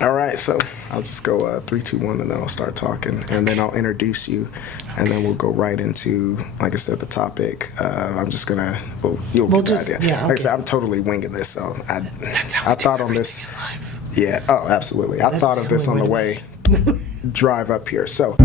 All right, so I'll just go 3, 2, 1, and then I'll start talking, and then I'll introduce you, and then we'll go right into, like I said, the topic. I'm just gonna, well, you'll We'll get the just- idea. yeah, Like I okay. said, I'm totally winging this, so That's how I thought on this. Yeah. Oh, absolutely. I thought of this on the way drive up here. So.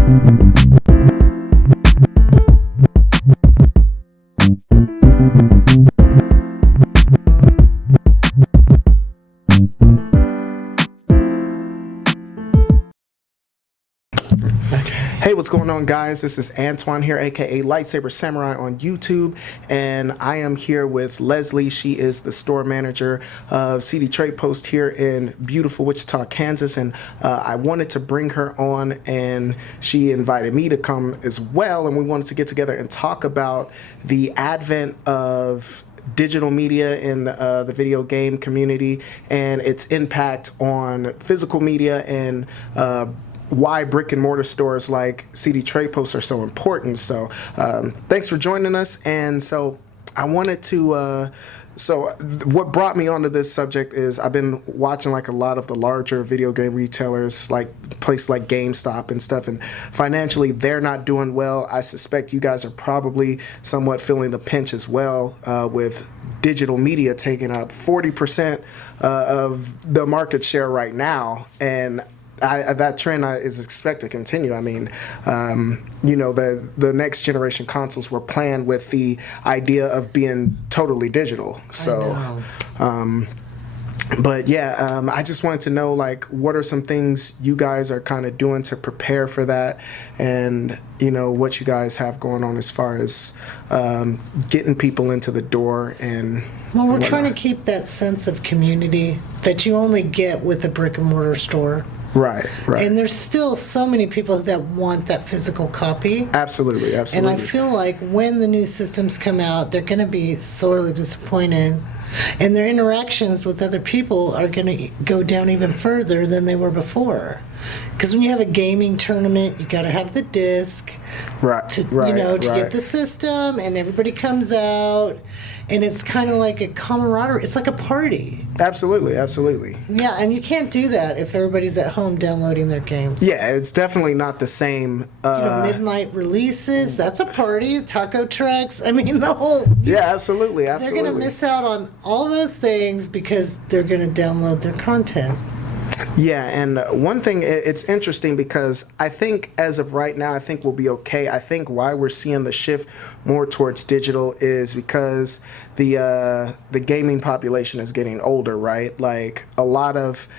Hey, what's going on, guys? This is Antoine here, aka Lightsaber Samurai on YouTube, and I am here with Leslie. She is the store manager of CD Trade Post here in beautiful Wichita, Kansas, and I wanted to bring her on, and she invited me to come as well, and we wanted to get together and talk about the advent of digital media in the video game community and its impact on physical media and why brick and mortar stores like CD Trade Post are so important. So thanks for joining us. And so I wanted to so what brought me onto this subject is I've been watching like a lot of the larger video game retailers, like places like GameStop and stuff, and financially they're not doing well. I suspect you guys are probably somewhat feeling the pinch as well, with digital media taking up 40% of the market share right now, and that trend is expected to continue. I mean, the next generation consoles were planned with the idea of being totally digital. So, but yeah, I just wanted to know, like, what are some things you guys are kind of doing to prepare for that, and what you guys have going on as far as getting people into the door and. Well, we're trying to keep that sense of community that you only get with a brick and mortar store. Right. And there's still so many people that want that physical copy. Absolutely. And I feel like when the new systems come out, they're going to be sorely disappointed. And their interactions with other people are going to go down even further than they were before. Because when you have a gaming tournament, you got to have the disc, to get the system, and everybody comes out, and it's kind of like a camaraderie. It's like a party. Absolutely. Yeah, and you can't do that if everybody's at home downloading their games. Yeah, it's definitely not the same. Midnight releases, that's a party. Taco trucks. I mean, the whole. Yeah, absolutely. They're going to miss out on all those things because they're going to download their content. Yeah, and one thing, it's interesting because I think as of right now, I think we'll be okay. I think why we're seeing the shift more towards digital is because the gaming population is getting older, right? Like a lot of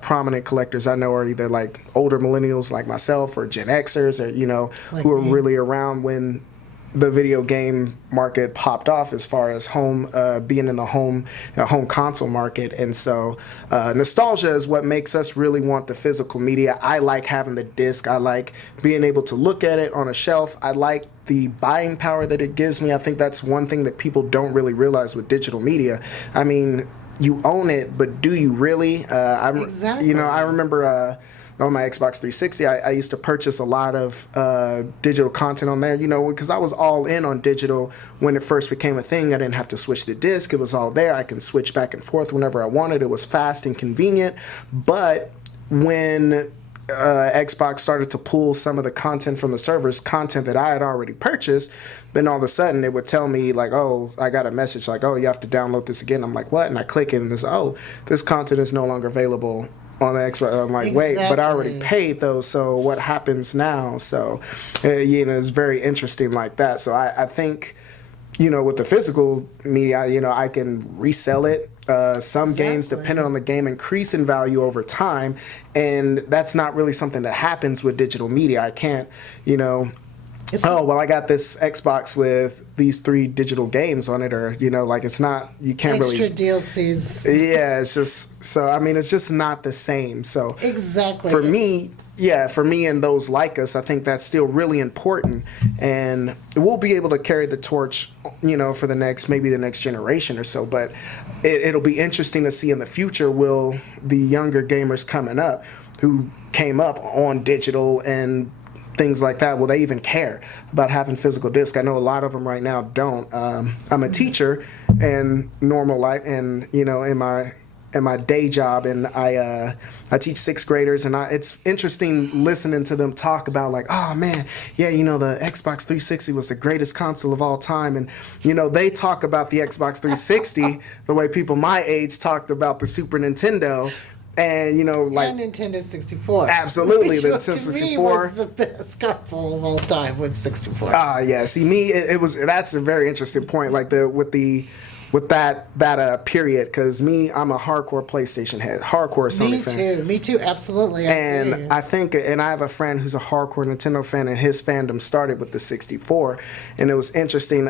prominent collectors I know are either like older millennials like myself or Gen Xers or who are really around when the video game market popped off as far as being in the home console market. And so nostalgia is what makes us really want the physical media. I like having the disc. I like being able to look at it on a shelf. I like the buying power that it gives me. I think that's one thing that people don't really realize with digital media. I mean, you own it, but do you really? Exactly. I remember on my Xbox 360, I used to purchase a lot of digital content on there, because I was all in on digital when it first became a thing. I didn't have to switch the disc. It was all there. I can switch back and forth whenever I wanted. It was fast and convenient. But when Xbox started to pull some of the content from the servers, content that I had already purchased, then all of a sudden it would tell me like, oh, I got a message like, oh, you have to download this again. I'm like, what? And I click it and it's, oh, this content is no longer available on the Xbox. I'm like, wait, but I already paid those, so what happens now? So, it's very interesting like that. So I think, with the physical media, I can resell it. Some games, depending on the game, increase in value over time, and that's not really something that happens with digital media. I can't, I got this Xbox with these 3 digital games on it, or it's not. You can't extra really DLCs. Yeah, it's just so. I mean, it's just not the same. So exactly for me. Yeah, for me and those like us, I think that's still really important, and we'll be able to carry the torch, for the next generation or so. But it'll be interesting to see in the future, will the younger gamers coming up who came up on digital and things like that, will they even care about having physical disc? I know a lot of them right now don't. I'm a teacher in normal life, and my day job, and I teach sixth graders, and it's interesting listening to them talk about like, oh man, yeah, you know, the Xbox 360 was the greatest console of all time, and you know, they talk about the Xbox 360 the way people my age talked about the Super Nintendo. And you know, like, and Nintendo 64. Absolutely, which the was, Nintendo to me 64 was the best console of all time. Was 64. Ah, yeah. See, me, it was. That's a very interesting point. Like with that period, because me, I'm a hardcore PlayStation head, hardcore Sony fan. Me too, absolutely. And I think, and I have a friend who's a hardcore Nintendo fan, and his fandom started with the 64. And it was interesting.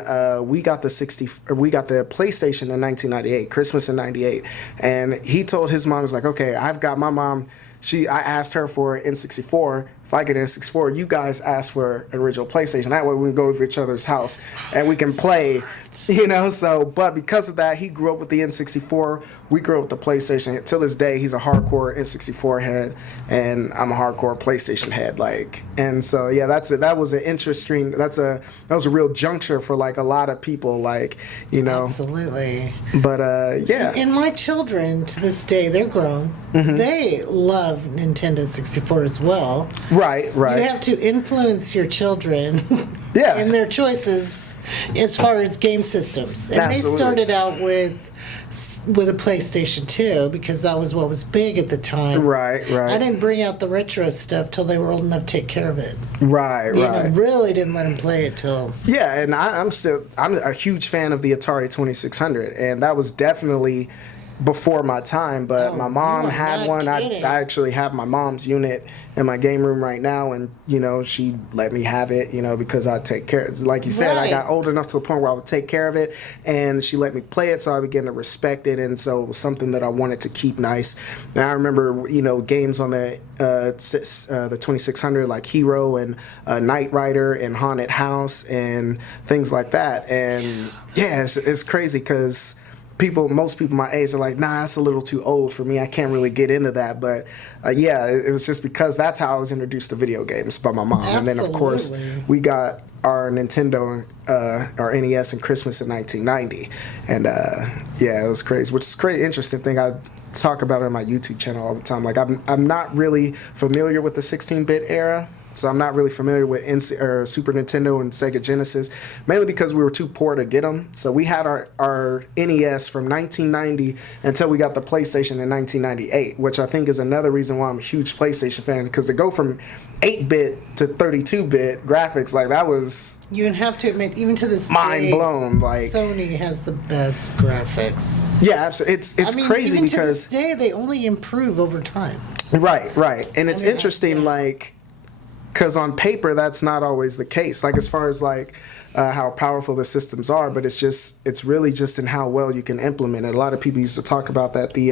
We got the PlayStation in 1998, Christmas in '98, and he told his mom, he was like, okay, I've got my mom. I asked her for an N64. If I get an N64, you guys ask for an original PlayStation. That way we can go over each other's house and we can play, you know. So, but because of that, he grew up with the N64. We grew up with the PlayStation. Till this day, he's a hardcore N64 head, and I'm a hardcore PlayStation head. Like, and so yeah, that was an interesting. That was a real juncture for like a lot of people. Like, you know, absolutely. But yeah. And my children to this day, they're grown. Mm-hmm. They love Nintendo 64 as well. Right. You have to influence your children yeah. in their choices as far as game systems. And Absolutely. they started out with a PlayStation 2 because that was what was big at the time. Right. I didn't bring out the retro stuff till they were old enough to take care of it. Right. I really didn't let them play it till... Yeah, and I'm a huge fan of the Atari 2600, and that was definitely before my time, but my mom had one. I actually have my mom's unit in my game room right now, and you know, she let me have it, you know, because I take care. Like you said, I got old enough to the point where I would take care of it, and she let me play it, so I began to respect it, and so it was something that I wanted to keep nice. And I remember, you know, games on the 2600 like Hero and Knight Rider and Haunted House and things like that, and yeah, it's crazy because most people my age are like, nah, that's a little too old for me. I can't really get into that. But yeah, it was just because that's how I was introduced to video games by my mom. Absolutely. And then, of course, we got our Nintendo, our NES in Christmas in 1990. And yeah, it was crazy, which is a great, interesting thing. I talk about it on my YouTube channel all the time. Like, I'm not really familiar with the 16-bit era. So I'm not really familiar with Super Nintendo and Sega Genesis, mainly because we were too poor to get them. So we had our NES from 1990 until we got the PlayStation in 1998, which I think is another reason why I'm a huge PlayStation fan, because to go from 8-bit to 32-bit graphics, like that was... You have to admit, even to this mind day, blown. Like, Sony has the best graphics. Yeah, it's crazy even because... to this day, they only improve over time. Right. And it's interesting, like... Because on paper, that's not always the case. Like, as far as like how powerful the systems are, but it's really just in how well you can implement it. A lot of people used to talk about that the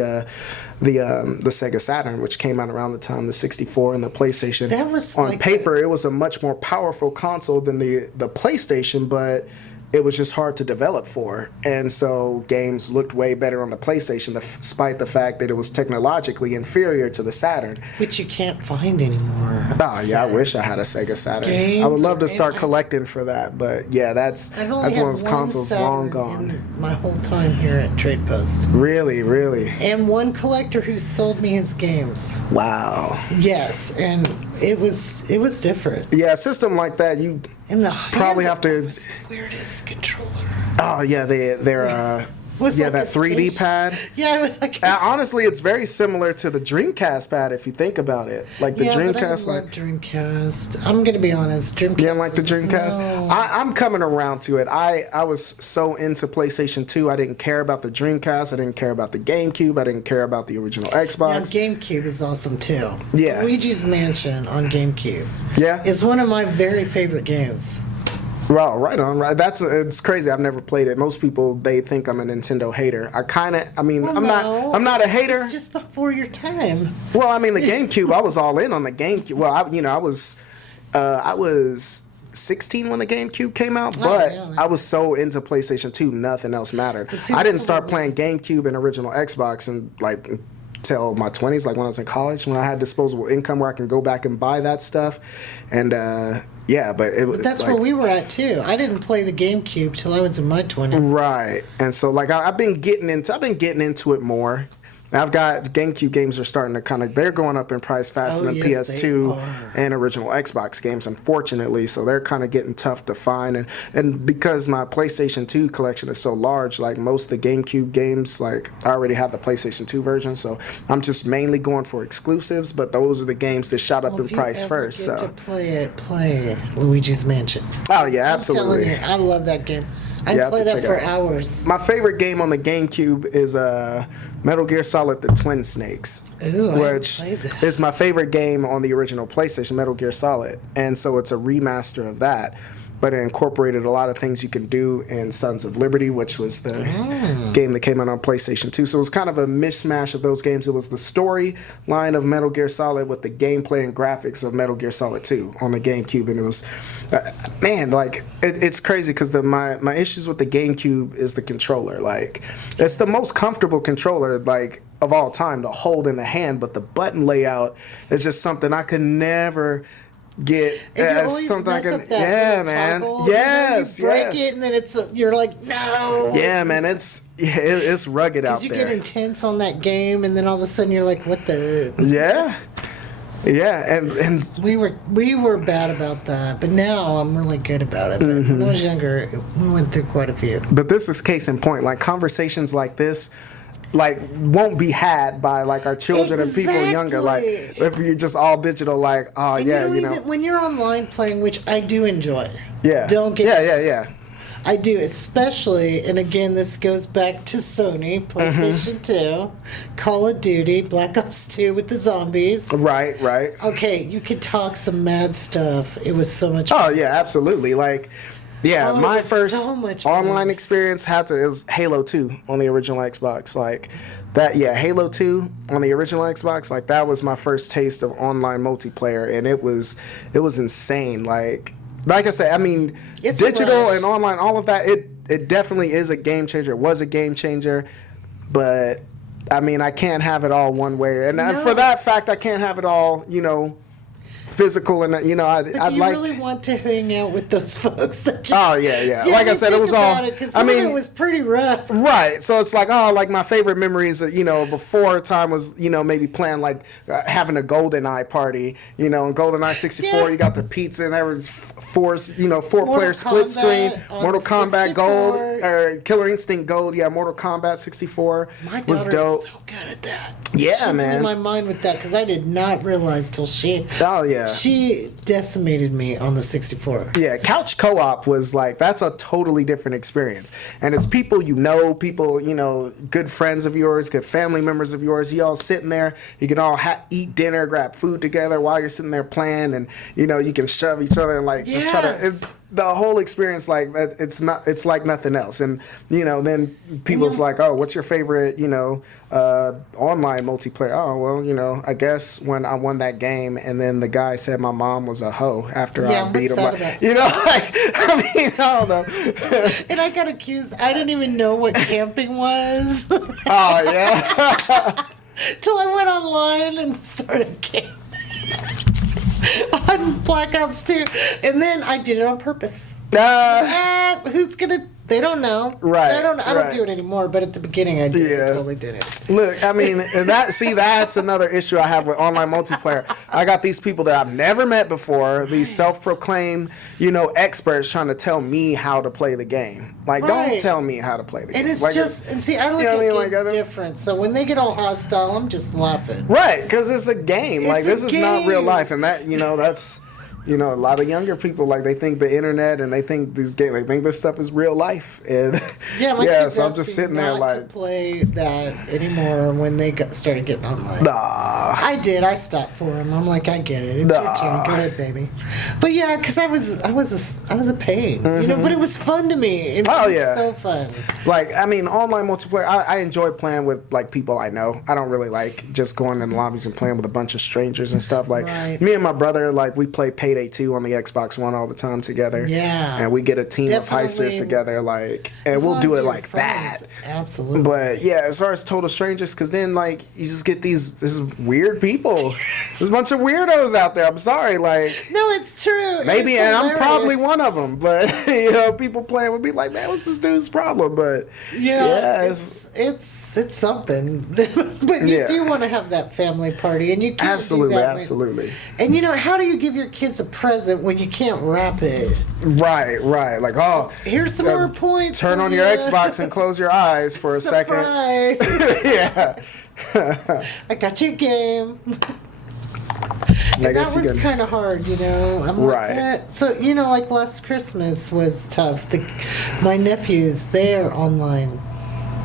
Sega Saturn, which came out around the time the 64 and the PlayStation. That was on paper, it was a much more powerful console than the PlayStation, but it was just hard to develop for. And so games looked way better on the PlayStation, despite the fact that it was technologically inferior to the Saturn. Which you can't find anymore. Oh, yeah, I wish I had a Sega Saturn. I would love to start collecting for that, but yeah, that's one of those consoles long gone. In my whole time here at Trade Post. Really? And one collector who sold me his games. Wow. Yes, and it was different. Yeah, a system like that, you probably have to... Was the weirdest controller. Oh, yeah, they're yeah, like that 3D pad. Yeah, it was like honestly, it's very similar to the Dreamcast pad if you think about it. Like the Dreamcast, but I love Dreamcast. I'm gonna be honest, Dreamcast. You don't like the Dreamcast? No. I'm coming around to it. I was so into PlayStation 2. I didn't care about the Dreamcast. I didn't care about the GameCube. I didn't care about the original Xbox. Yeah, GameCube is awesome too. Yeah. Luigi's Mansion on GameCube. Yeah. It's one of my very favorite games. Wow, right on. Right, it's crazy. I've never played it. Most people, they think I'm a Nintendo hater. I'm not a hater. It's just before your time. Well, I mean, the GameCube, I was all in on the GameCube. Well, I was 16 when the GameCube came out, but I was so into PlayStation 2, nothing else mattered. I didn't start playing GameCube and original Xbox till my 20s, like when I was in college, when I had disposable income where I can go back and buy that stuff. And yeah, but that's like, where we were at too. I didn't play the GameCube till I was in my 20s. Right. And so like I've been getting into it more. Now I've got GameCube games are starting to they're going up in price faster than yes, PS2 and original Xbox games, unfortunately. So they're kind of getting tough to find, and because my PlayStation 2 collection is so large, like most of the GameCube games, like I already have the PlayStation 2 version, so I'm just mainly going for exclusives. But those are the games that shot up in price first. Get So to play Luigi's Mansion. Oh yeah, absolutely. I'm telling you, I love that game. I can play that for hours. My favorite game on the GameCube is Metal Gear Solid: The Twin Snakes, which is my favorite game on the original PlayStation, Metal Gear Solid, and so it's a remaster of that. But it incorporated a lot of things you can do in Sons of Liberty, which was the game that came out on PlayStation 2. So it was kind of a mishmash of those games. It was the storyline of Metal Gear Solid with the gameplay and graphics of Metal Gear Solid 2 on the GameCube. And it was, it's crazy because my issues with the GameCube is the controller. Like, it's the most comfortable controller, like, of all time to hold in the hand, but the button layout is just something I could never get something I can. Yeah, man. Toggle, Yes, you break it, and then you're like, no. Yeah, man. It's rugged out there. You get intense on that game, and then all of a sudden you're like, what the? Yeah. Yeah, and we were bad about that, but now I'm really good about it. But when I was younger, we went through quite a few. But this is case in point. Like conversations like this, like won't be had by like our children and people younger. Like if you're just all digital, like when you're online playing, which I do enjoy. Yeah. Don't get Yeah. I do, especially, and again, this goes back to Sony, PlayStation 2, Call of Duty, Black Ops 2 with the zombies. Right. Okay, you could talk some mad stuff. It was so much fun. fun. Oh yeah, absolutely. Like. Yeah, my first online fun. experience was Halo 2 on the original Xbox. Like that, Halo 2 on the original Xbox. Like that was my first taste of online multiplayer, and it was insane. Like I said, I mean, it's digital and online, all of that. It definitely is a game changer. It was a game changer, but I mean, I can't have it all one way, and for that fact, I can't have it all. Physical and I'd like. Really want to hang out with those folks? That just, yeah. Like I said, it was all. It was pretty rough. Right. So it's like like my favorite memories. Before time was maybe playing like having a GoldenEye party. In GoldenEye 64, you got the pizza and there was four player split screen. Mortal Kombat 64. Gold or Killer Instinct Gold. Yeah, Mortal Kombat 64 was dope. Is so good at that. Yeah, she man. blew my mind with that because I did not realize till she. Oh yeah. She decimated me on the 64. Yeah, couch co-op was like, that's a totally different experience. And it's people people, good friends of yours, good family members of yours. You all sitting there, you can all eat dinner, grab food together while you're sitting there playing, and, you can shove each other and like just try to... the whole experience, like it's like nothing else. And then people's like, oh, what's your favorite online multiplayer? Oh, well, I guess when I won that game and then the guy said my mom was a hoe after I beat him, I don't know. And I got accused. I didn't even know what camping was. Oh yeah. Till I went online and started camping. On Black Ops 2, and then I did it on purpose. Who's gonna? They don't know. Right. I don't do it anymore, but at the beginning I did. I totally did it. Look, I mean, that's another issue I have with online multiplayer. I got these people that I've never met before, these self-proclaimed, experts trying to tell me how to play the game. Like, don't tell me how to play the game. And it's like, I look at it different. So when they get all hostile, I'm just laughing. Right, because it's a game. This is not real life, and that, that's... a lot of younger people, like, they think the internet and they think these games, they think this stuff is real life. And my kids so I'm just sitting there like, to play that anymore when they started getting online. Nah. I did. I stopped for them. I'm like, I get it. It's your turn. Go ahead, baby. But yeah, because I was a pain. But it was fun to me. It was so fun. Like, I mean, online multiplayer, I enjoy playing with like people I know. I don't really like just going in lobbies and playing with a bunch of strangers and stuff. Like me and my brother, like we play Payday 2 on the Xbox One all the time together. Yeah. And we get a team of heisters together, like, and we'll do it like friends. that. Absolutely. But yeah, as far as total strangers, because then like you just get this weird weird people. There's a bunch of weirdos out there. I'm sorry, like. No, it's true. Maybe, it's and I'm probably hilarious. one of them. But people playing would be like, man, what's this dude's problem? But Yeah, it's something. But you do want to have that family party, and you can't absolutely, do that absolutely. And how do you give your kids a present when you can't wrap it? Right. Like, Here's some more points. Turn for on you. your Xbox and close your eyes for a Surprise. second. Yeah. I got you a game. And that was kind of hard, I'm right. Like, so, like last Christmas was tough. My nephews, they're online.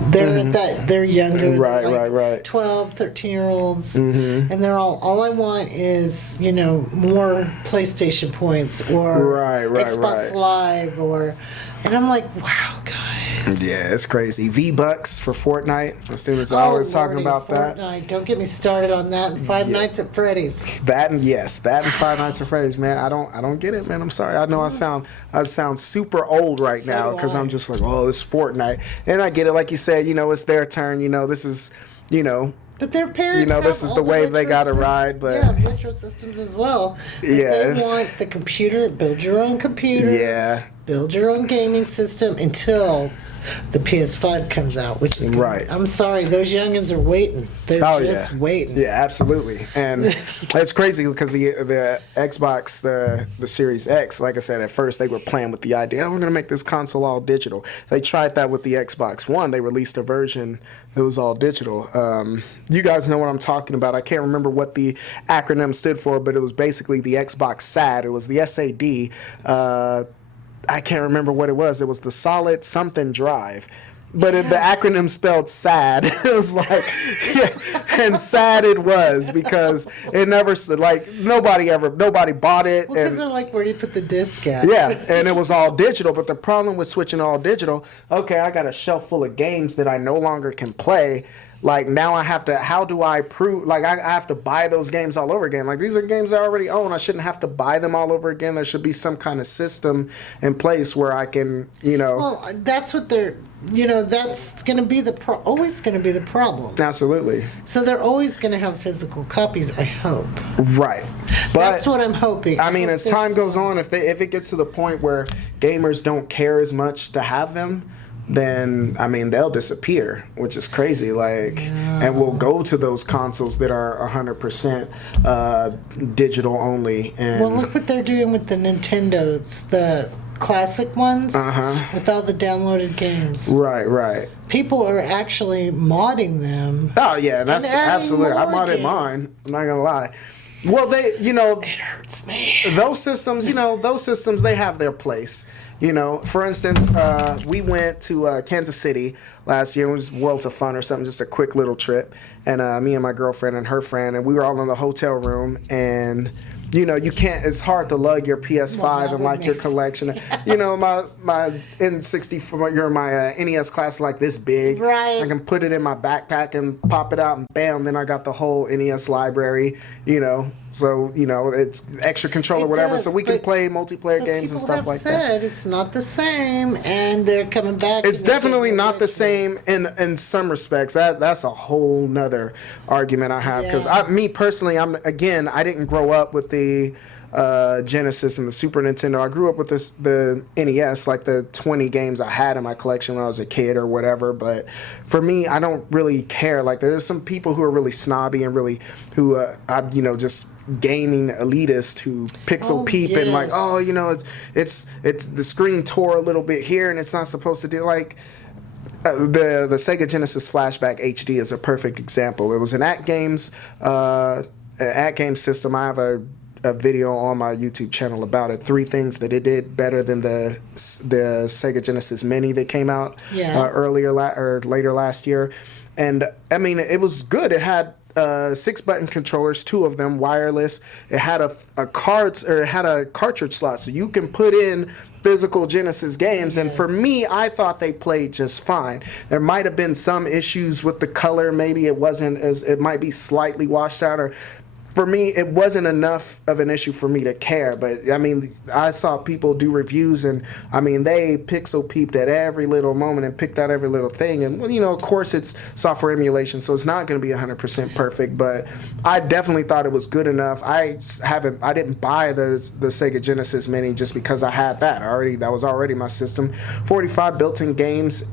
They're at that, they're younger. Right. 12, 13-year-olds. And they're all I want is, more PlayStation points or Xbox Live and I'm like, wow, guys. Yeah, it's crazy. V-Bucks for Fortnite. As soon as I was talking about Fortnite. that. Don't get me started on that. Five Nights at Freddy's. That and Five Nights at Freddy's, man. I don't get it, man. I'm sorry. I know I sound super old right now because I'm just like, it's Fortnite. And I get it, like you said, it's their turn. This is, But their parents, this is the wave they got to ride. But retro systems as well. But yeah, they want the computer. Build your own computer. Yeah. Build your own gaming system until the PS5 comes out, which is right. I'm sorry, those youngins are waiting. They're just waiting. Yeah, absolutely. And it's crazy because the Xbox, the Series X, like I said, at first they were playing with the idea, we're going to make this console all digital. They tried that with the Xbox One. They released a version that was all digital. You guys know what I'm talking about. I can't remember what the acronym stood for, but it was basically the Xbox SAD. It was the SAD. I can't remember what it was. It was the solid something drive. But the acronym spelled SAD. It was like, and sad it was because it never, like, nobody bought it. Well, because they're like, where do you put the disc at? Yeah, and it was all digital. But the problem with switching all digital, okay, I got a shelf full of games that I no longer can play. Like, now I have to, how do I prove, like, I have to buy those games all over again. Like, these are games I already own. I shouldn't have to buy them all over again. There should be some kind of system in place where I can, Well, that's what they're, that's going to be always going to be the problem. Absolutely. So they're always going to have physical copies, I hope. Right. But that's what I'm hoping. I mean, as time goes on, if it gets to the point where gamers don't care as much to have them, then they'll disappear, which is crazy. Like, and we'll go to those consoles that are 100% digital only. And well, look what they're doing with the Nintendos, the classic ones, with all the downloaded games. Right. People are actually modding them. Oh yeah, that's absolutely. I modded mine. I'm not gonna lie. Well, it hurts me. Those systems, they have their place. For instance, we went to Kansas City last year. It was Worlds of Fun or something, just a quick little trip. And me and my girlfriend and her friend, and we were all in the hotel room. And, you can't, it's hard to lug your PS5 and like your collection. My N64, my NES class is like this big. Right. I can put it in my backpack and pop it out and bam, then I got the whole NES library, So, it's extra controller, whatever, so we can play multiplayer games and stuff like that. People have said it's not the same, and they're coming back. It's definitely not the same in some respects. That's a whole nother argument I have. Because me personally, I didn't grow up with the Genesis and the Super Nintendo. I grew up with the NES, like the 20 games I had in my collection when I was a kid or whatever. But for me, I don't really care. Like, there's some people who are really snobby and really just gaming elitist who pixel peep and like, it's the screen tore a little bit here and it's not supposed to do like. The Sega Genesis Flashback HD is a perfect example. It was an at-games system. I have a video on my YouTube channel about it. 3 things that it did better than the Sega Genesis Mini that came out later last year. And it was good. It had 6-button controllers, 2 of them wireless. It had a cartridge slot, so you can put in physical Genesis games. And for me, I thought they played just fine. There might have been some issues with the color. Maybe it might be slightly washed out, or for me, it wasn't enough of an issue for me to care. But I mean, I saw people do reviews, and I mean, they pixel peeped at every little moment and picked out every little thing. And well, you know, of course, it's software emulation, so it's not going to be 100% perfect. But I definitely thought it was good enough. I didn't buy the Sega Genesis Mini just because I had that already. That was already my system. 45 built-in games,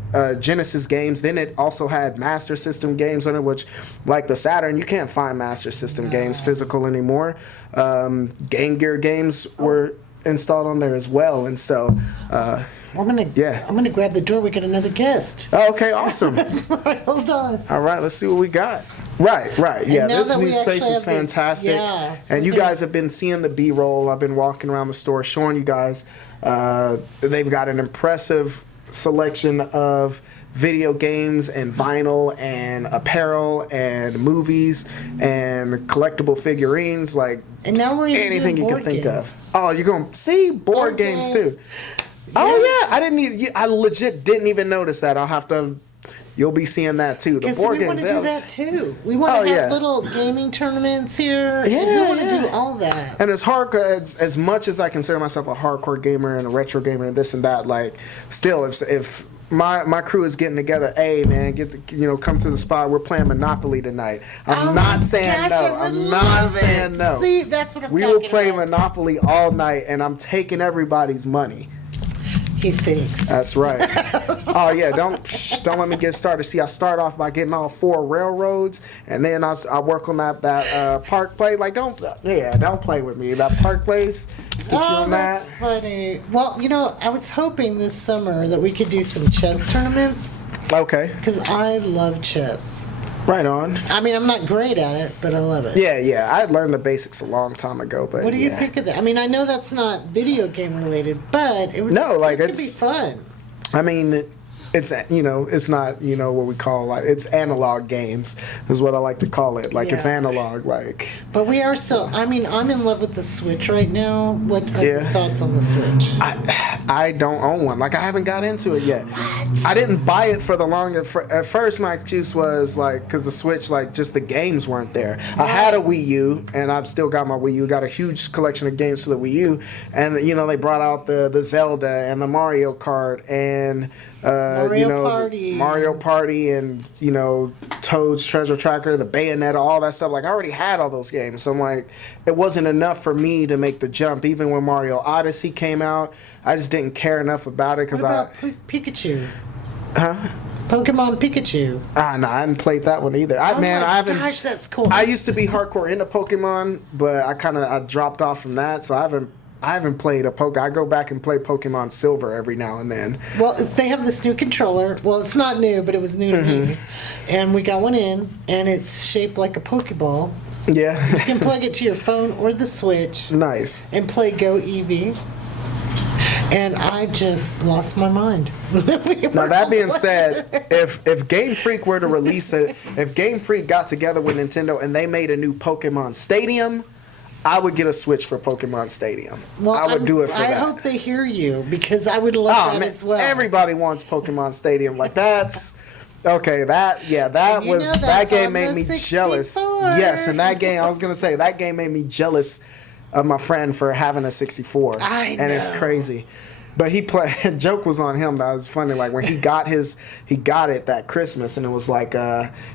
Genesis games. Then it also had Master System games on it, which, like the Saturn, you can't find Master System games physical anymore. Game Gear games were installed on there as well, and so I'm gonna grab the door. We got another guest. Oh, okay, awesome. All right, hold on. All right, let's see what we got. Right. Yeah, now this that new we space actually is have this- fantastic. yeah, And you okay. guys have been seeing the B-roll. I've been walking around the store showing you guys. They've got an impressive selection of video games and vinyl and apparel and movies and collectible figurines, like And now we're even anything doing you board can think games. of. Oh, you're going to see board games too. Oh yeah, I legit didn't even notice that. I'll have to. You'll be seeing that too. The Yes, board we want games. to do that too. We want to have little gaming tournaments here. Yeah, we want to yeah. do all that. And as much as I consider myself a hardcore gamer and a retro gamer and this and that, like still, if my crew is getting together, hey man, come to the spot. We're playing Monopoly tonight. I'm not saying no. I'm not saying no. See, that's what I'm We talking will play about. Monopoly all night, and I'm taking everybody's money. He thinks. That's right. Oh yeah, don't let me get started. See, I start off by getting all 4 railroads, and then I work on that Park Place. Like don't play with me. That Park Place. Get you on That's that. funny. Well, I was hoping this summer that we could do some chess tournaments Okay, because I love chess. right on. I mean, I'm not great at it, but I love it. Yeah. I learned the basics a long time ago, but What do you think of that? I mean, I know that's not video game related, but it would it could be fun. I mean, it's it's not what we call it's analog games is what I like to call it. Like it's Yeah. analog, like. But we are still. I mean, I'm in love with the Switch right now. What are your Yeah. thoughts on the Switch? I don't own one. Like I haven't got into it yet. I didn't buy it for the longest. At first, my excuse was because the Switch, just the games weren't there. I had a Wii U, and I've still got my Wii U. Got a huge collection of games for the Wii U, and they brought out the Zelda and the Mario Kart and Mario Party and Toad's Treasure Tracker, the Bayonetta, all that stuff. Like I already had all those games, so I'm like, it wasn't enough for me to make the jump. Even when Mario Odyssey came out, I just didn't care enough about it because What about Pikachu? Huh? Pokemon Pikachu. No, I haven't played that one either. I haven't. Gosh, that's cool. I used to be hardcore into Pokemon, but I dropped off from that, so I haven't played a I go back and play Pokemon Silver every now and then. Well, they have this new controller. Well, it's not new, but it was new to me. And we got one in, and it's shaped like a Pokeball. Yeah. You can plug it to your phone or the Switch Nice. and play Go Eevee. And I just lost my mind. Now that being said, if Game Freak were to release it, if Game Freak got together with Nintendo and they made a new Pokemon Stadium, I would get a Switch for Pokemon Stadium. Well, I would do it for that. I hope they hear you because I would love that man, as well. everybody wants Pokemon Stadium. Like that's okay. That And you know that that's game on made the me 64. jealous. Yes, and that game I was gonna say that game made me jealous of my friend for having a 64. I And it's know. crazy. But he played. Joke was on him. That was funny. Like when he got it that Christmas, and it was like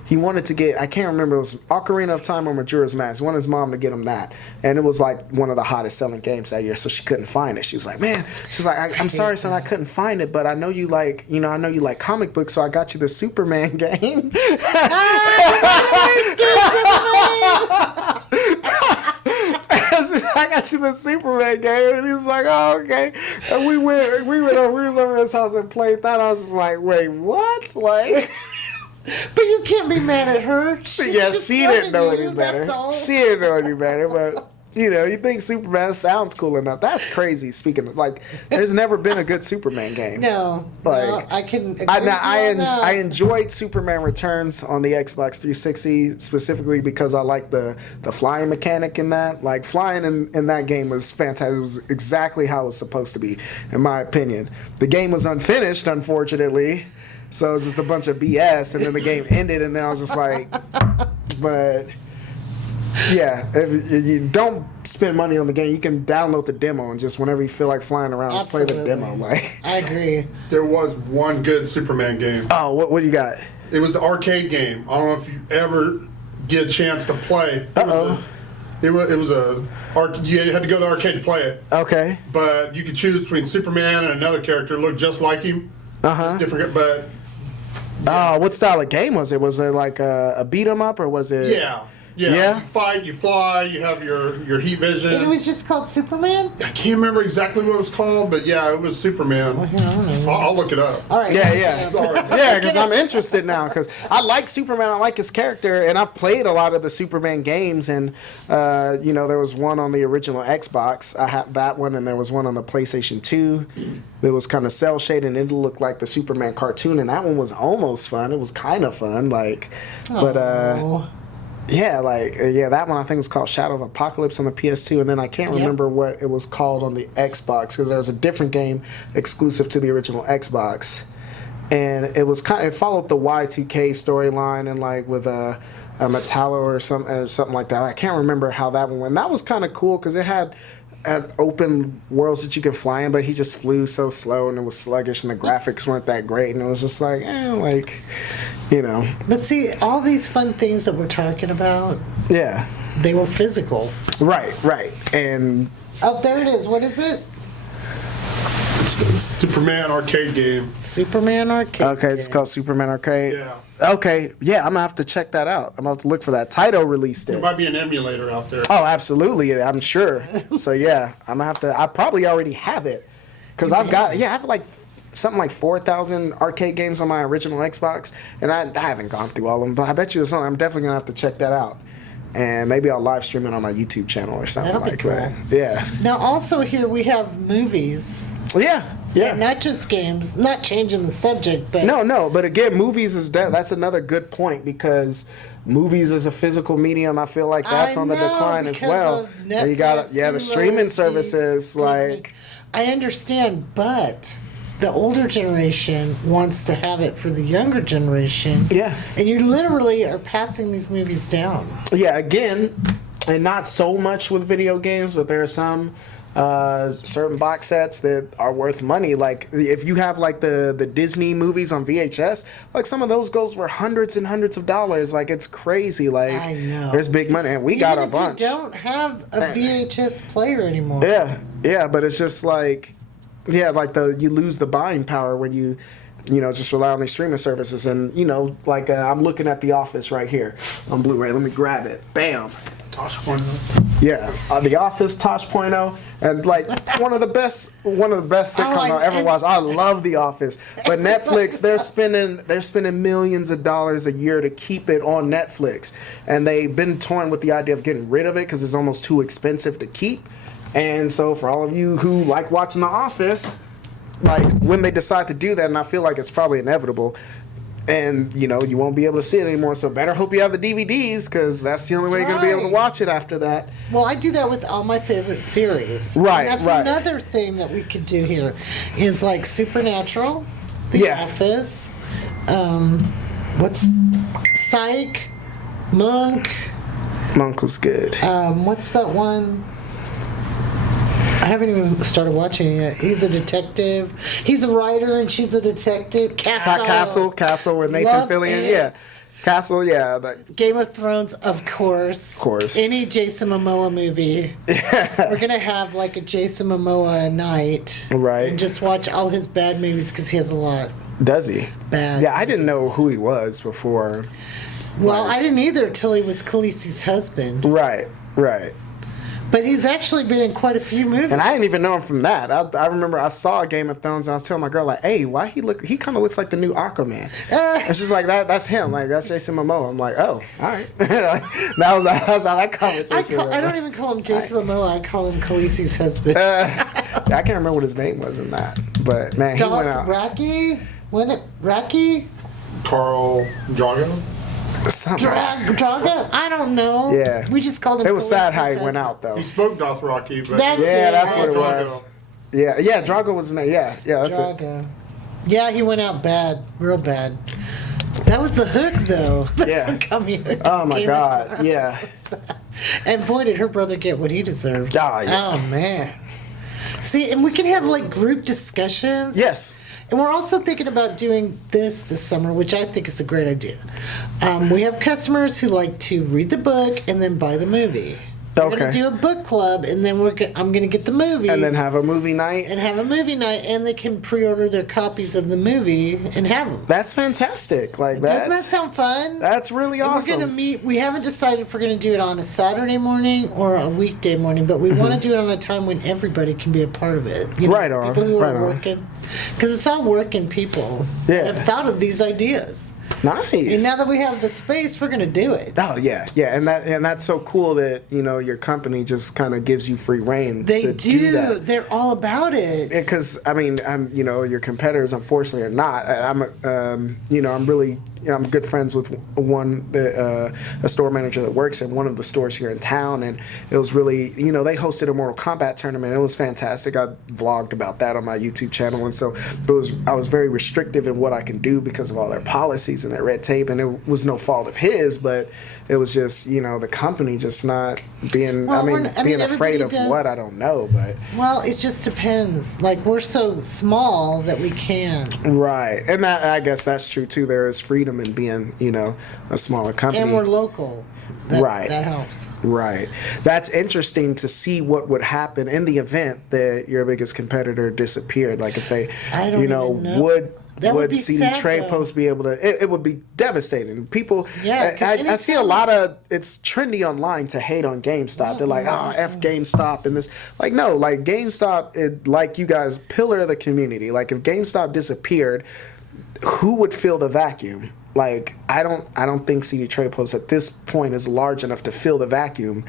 he wanted to get. I can't remember. It was Ocarina of Time or Majora's Mask. He wanted his mom to get him that, and it was like one of the hottest selling games that year. So she couldn't find it. She was like, "Man," she's like, "I'm sorry, son, I couldn't find it, but I know you like, I know you like comic books, so I got you the Superman game." I got you the Superman game, and he was like, "Oh, okay." And we was over his house and played that. I was just like, "Wait, what?" Like, But you can't be mad at her. She's yeah, just she didn't know loving any you, better. that's all. She didn't know any better, but you think Superman sounds cool enough. That's crazy. Speaking of, there's never been a good Superman game. No, I can agree I with you on that. I enjoyed Superman Returns on the Xbox 360 specifically because I like the flying mechanic in that. Like flying in that game was fantastic. It was exactly how it was supposed to be, in my opinion. The game was unfinished, unfortunately, so it was just a bunch of BS. And then the game ended, and then I was just like, but. Yeah, if you don't spend money on the game, you can download the demo and just whenever you feel like flying around, just play the demo. Like, I agree. There was one good Superman game. oh, what do you got? It was the arcade game. I don't know if you ever get a chance to play. It was you had to go to the arcade to play it. Okay. But you could choose between Superman and another character who looked just like him. Different, but what style of game was it? Was it like a beat 'em up or was it? yeah. You fight, you fly, you have your heat vision. And it was just called Superman? I can't remember exactly what it was called, but yeah, it was Superman. Well, here, I don't know. I'll look it up. All right. Yeah. Sorry. Yeah, because I'm interested now. Because I like Superman, I like his character, and I've played a lot of the Superman games. And there was one on the original Xbox. I have that one, and there was one on the PlayStation 2. It was kind of cell shaded, and it looked like the Superman cartoon. And that one was almost fun. It was kind of fun, that one I think was called Shadow of Apocalypse on the PS2, and then I can't remember what it was called on the Xbox because there was a different game exclusive to the original Xbox, and it followed the Y2K storyline and like with a Metallo or something like that. I can't remember how that one went. That was kind of cool because it had open worlds that you could fly in, but he just flew so slow and it was sluggish and the graphics weren't that great, and it was just like, But see, all these fun things that we're talking about, yeah, they were physical. Right, and Oh, there it is. What is it? It's the Superman arcade game. Superman Arcade. okay, it's called Superman Arcade. Yeah. Okay, yeah, I'm gonna have to check that out. I'm gonna have to look for that. Taito released There it. might be an emulator out there. Oh, absolutely, I'm sure. So yeah, I'm gonna have to. I probably already have it because I have like something like 4,000 arcade games on my original Xbox, and I haven't gone through all of them. But I bet you it's something. I'm definitely gonna have to check that out, and maybe I'll live stream it on my YouTube channel or something That'll be like cool. that. Yeah. Now, also here we have movies. Yeah. Not just games. Not changing the subject, but No, but again, movies that's another good point because movies is a physical medium. I feel like that's on the decline as well. Netflix, You got the Hulu, streaming services Disney. like I understand, but the older generation wants to have it for the younger generation. Yeah. And you literally are passing these movies down. yeah, again, and not so much with video games, but there are some certain box sets that are worth money. Like if you have like the Disney movies on VHS, like some of those goes for hundreds and hundreds of dollars. Like it's crazy. Like I know. there's big money, and we got a bunch. You don't have a VHS player anymore. Yeah, but it's just like, you lose the buying power when you just rely on these streaming services. And I'm looking at The Office right here on Blu-ray. Let me grab it. Bam. Tosh.0. Yeah, The Office, Tosh.0, and like one of the best sitcoms I've ever watched. I love The Office, but Netflix they're spending millions of dollars a year to keep it on Netflix, and they've been toying with the idea of getting rid of it because it's almost too expensive to keep. And so for all of you who like watching The Office, like when they decide to do that, and I feel like it's probably inevitable. And, you won't be able to see it anymore. So better hope you have the DVDs because that's the only way you're going to be able to watch it after that. Well, I do that with all my favorite series. Right, and that's right. another thing that we could do here is like Supernatural, The Office, what's Psych, Monk. Monk was good. What's that one? I haven't even started watching it yet. He's a detective. He's a writer and she's a detective. Castle. Castle with Nathan Love Fillion. it. Yeah. Castle, yeah. Game of Thrones, of course. Of course. Any Jason Momoa movie. We're going to have like a Jason Momoa night. Right. And just watch all his bad movies because he has a lot. Does he? Bad. Yeah, I didn't know who he was before. Well, I didn't either until he was Khaleesi's husband. Right. But he's actually been in quite a few movies. And I didn't even know him from that. I remember I saw Game of Thrones and I was telling my girl, like, hey, why he kind of looks like the new Aquaman. And she's like, that's him. Like, that's Jason Momoa. I'm like, oh, all right. that was how that conversation went. I don't even call him Jason Momoa. I call him Khaleesi's husband. I can't remember what his name was in that. But, man, he went out. Raki? Carl Drago? Draga? I don't know. Yeah. We just called him. It was sad Khaleesi's how he husband. went out, though. He spoke Dothraki, but That's That's what it Drago. was. Yeah, Drago was his name. Yeah, that's it. Draga. Yeah, he went out bad, real bad. That was the hook, though. That's Yeah. what got me hooked Oh on my Game of God, Thrones. yeah. And boy, did her brother get what he deserved. Oh, yeah. Oh, man. See, and we can have like group discussions. Yes. And we're also thinking about doing this summer, which I think is a great idea. We have customers who like to read the book and then buy the movie. We're Okay. going to do a book club, and then I'm going to get the movies. And then have a movie night. and have a movie night, and they can pre-order their copies of the movie and have them. That's fantastic. Like Doesn't that sound fun? that's really And awesome. we're going to meet. We haven't decided if we're going to do it on a Saturday morning or a weekday morning, but we want to do it on a time when everybody can be a part of it. You know, Right on, People who right are on. working. Because it's all working people Yeah. that have thought of these ideas. Nice. And now that we have the space, we're going to do it. Oh yeah, yeah, and that's so cool that your company just kind of gives you free reign They to do. that. They're all about it. Because I'm your competitors unfortunately are not. I'm really I'm good friends with a store manager that works in one of the stores here in town, and it was really they hosted a Mortal Kombat tournament. It was fantastic. I vlogged about that on my YouTube channel, and so I was very restrictive in what I can do because of all their policies and their red tape, and it was no fault of his, but it was just the company just not being Well, being afraid everybody of does- what I don't know, but. Well, it just depends. Like, we're so small that we can. Right, and that I guess that's true too. There is freedom in being, a smaller company. And we're local. Right. That helps. Right. That's interesting to see what would happen in the event that your biggest competitor disappeared. Like if they, I don't even know. That would be CD sad, Trade though. Post be able to? It would be devastating. People, Yeah, 'cause I see a anytime- lot of. It's trendy online to hate on GameStop. They're like, oh, f GameStop and this. Like no, like GameStop, like you guys, pillar of the community. Like if GameStop disappeared, who would fill the vacuum? Like I don't think CD Trade Post at this point is large enough to fill the vacuum,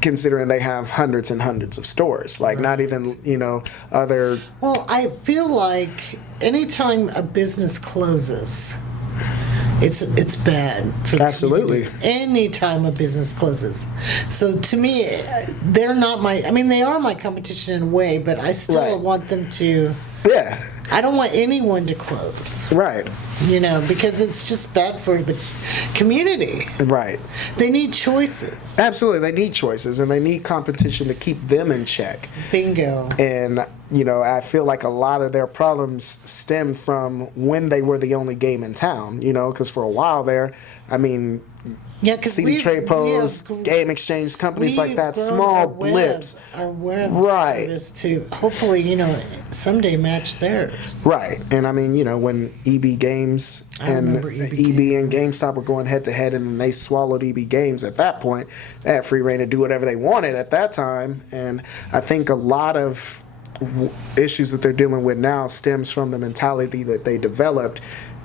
considering they have hundreds and hundreds of stores. Like not even other. Well, I feel like anytime a business closes, it's bad for the Absolutely. community. Anytime a business closes. So to me, they're not they are my competition in a way, but I still Right. want them to. Yeah. I don't want anyone to close, Right. because it's just bad for the community. Right. They need choices. Absolutely. They need choices and they need competition to keep them in check. Bingo. And I feel like a lot of their problems stemmed from when they were the only game in town. Because for a while there, Yeah, because CD Trade Post, Game Exchange, companies like that, small blips. Our web Right. service to hopefully, someday match theirs. Right. And when EB Games I and remember EB and GameStop were going head to head and then they swallowed EB Games at that point, they had free reign to do whatever they wanted at that time. And I think a lot of issues that they're dealing with now stems from the mentality that they developed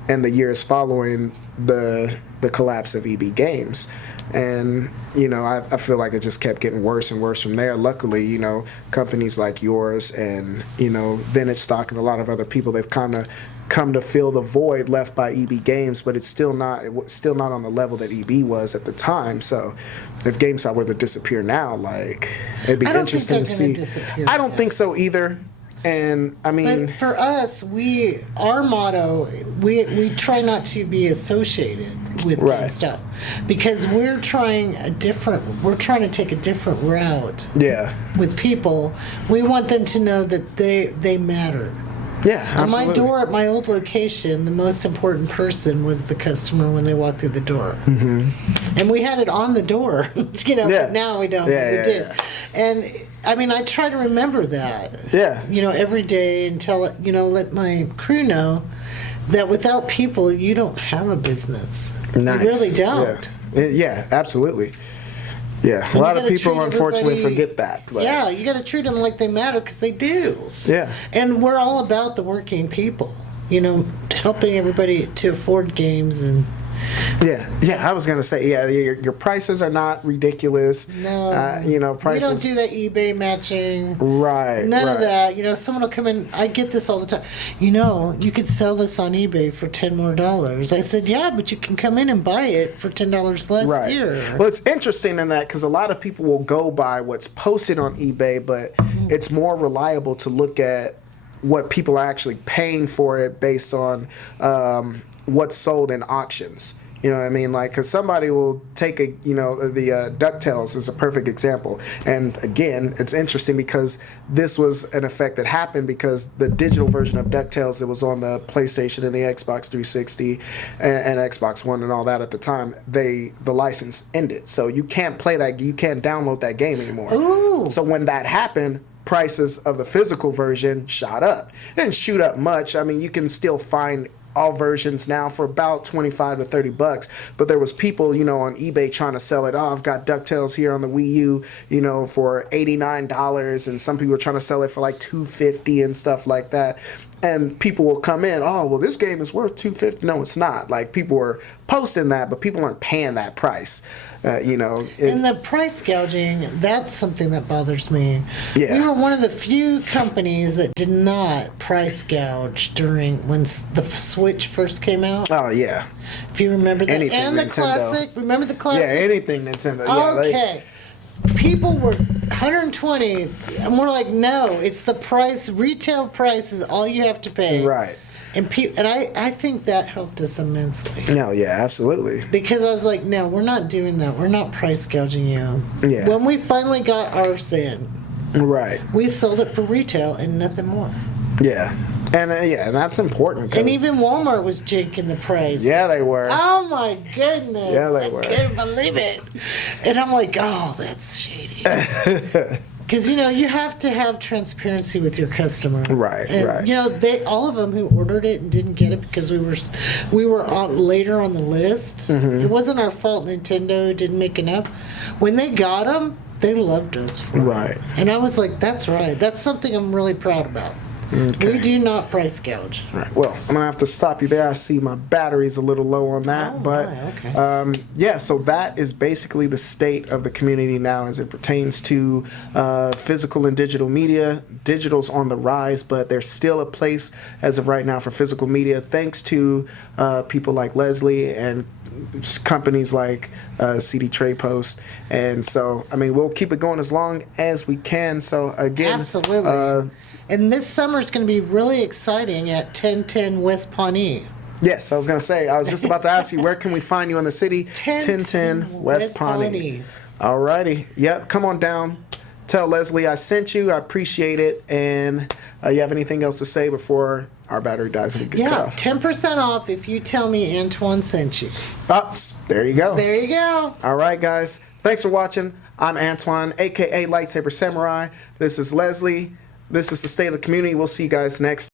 in the years following the collapse of EB Games. And, I feel like it just kept getting worse and worse from there. Luckily, companies like yours and, Vintage Stock and a lot of other people, they've kind of come to fill the void left by EB Games, but it's still not on the level that EB was at the time. So if GameStop were to disappear now, it'd be I don't think interesting they're to gonna see. disappear I don't now. think so either. And But for us, our motto, we try not to be associated with Right. GameStop because we're trying to take a different route yeah, with people. We want them to know that they matter. yeah, On absolutely. my door at my old location, the most important person was the customer when they walked through the door. And we had it on the door, Yeah. but now we don't. Yeah, but we yeah, did. yeah. And I try to remember that. Yeah. Every day and let my crew know that without people, you don't have a business. Nice. You really don't. Yeah, absolutely. Yeah, a you lot of gotta people treat unfortunately everybody- forget that. But Yeah, you got to treat them like they matter because they do. Yeah. And we're all about the working people, helping everybody to afford games and Yeah. I was gonna say, your prices are not ridiculous. no, Prices. we don't do that eBay matching. Right. None right. of that. Someone will come in. I get this all the time. You could sell this on eBay for $10 more. I said, yeah, but you can come in and buy it for $10 less Right. here. Well, it's interesting in that because a lot of people will go by what's posted on eBay, but it's more reliable to look at what people are actually paying for it based on what's sold in auctions. You know what I mean? Like, because somebody will take the DuckTales is a perfect example. And again, it's interesting because this was an effect that happened because the digital version of DuckTales that was on the PlayStation and the Xbox 360 and Xbox One and all that at the time, the license ended. So you can't play that, you can't download that game anymore. Ooh. So when that happened, prices of the physical version shot up. It didn't shoot up much. I mean, you can still find all versions now for about 25 to 30 bucks, but there was people, you know, on eBay trying to sell it. Oh, I've got DuckTales here on the Wii U, you know, for $89, and some people are trying to sell it for like $250 and stuff like that. And people will come in, oh, well, this game is worth $250. No, it's not. Like, people were posting that, but people aren't paying that price. You know, and the price gouging, that's something that bothers me. Yeah. We were one of the few companies that did not price gouge during when the Switch first came out. Oh, yeah. If you remember that. Anything And the Nintendo. Classic. Remember the Classic? Yeah, anything Nintendo. Yeah, Okay. People were 120, and we're like, no, it's the price. Retail price is all you have to pay. Right. And I think that helped us immensely. No, yeah, absolutely. Because I was like, no, we're not doing that. We're not price gouging you. Yeah. When we finally got ours in, Right. we sold it for retail and nothing more. Yeah. And and that's important. 'Cause And even Walmart was jinking the price. yeah, they were. Oh my goodness. Yeah, they I were. couldn't believe it. And I'm like, oh, that's shady. Because, you know, you have to have transparency with your customer. Right, and, right. You know, all of them who ordered it and didn't get it because we were on, later on the list. Mm-hmm. It wasn't our fault Nintendo didn't make enough. When they got them, they loved us for Right. it. And I was like, that's right. That's something I'm really proud about. Okay. We do not price gouge. All right. Well, I'm gonna have to stop you there. I see my battery's a little low on that, Oh, but my, okay. yeah. So that is basically the state of the community now, as it pertains to physical and digital media. Digital's on the rise, but there's still a place as of right now for physical media, thanks to people like Leslie and companies like CD Trade Post. And so, I mean, we'll keep it going as long as we can. So again, Absolutely. And this summer is going to be really exciting at 1010 West Pawnee. yes, I was going to say, I was just about to ask you, where can we find you in the city? 1010 West Pawnee. All righty. Yep, come on down. Tell Leslie I sent you. I appreciate it. And you have anything else to say before our battery dies and we get cut Yeah, off? 10% off if you tell me Antoine sent you. Ups. There you go. There you go. All right, guys. Thanks for watching. I'm Antoine, a.k.a. Lightsaber Samurai. This is Leslie. This is the state of the community. We'll see you guys next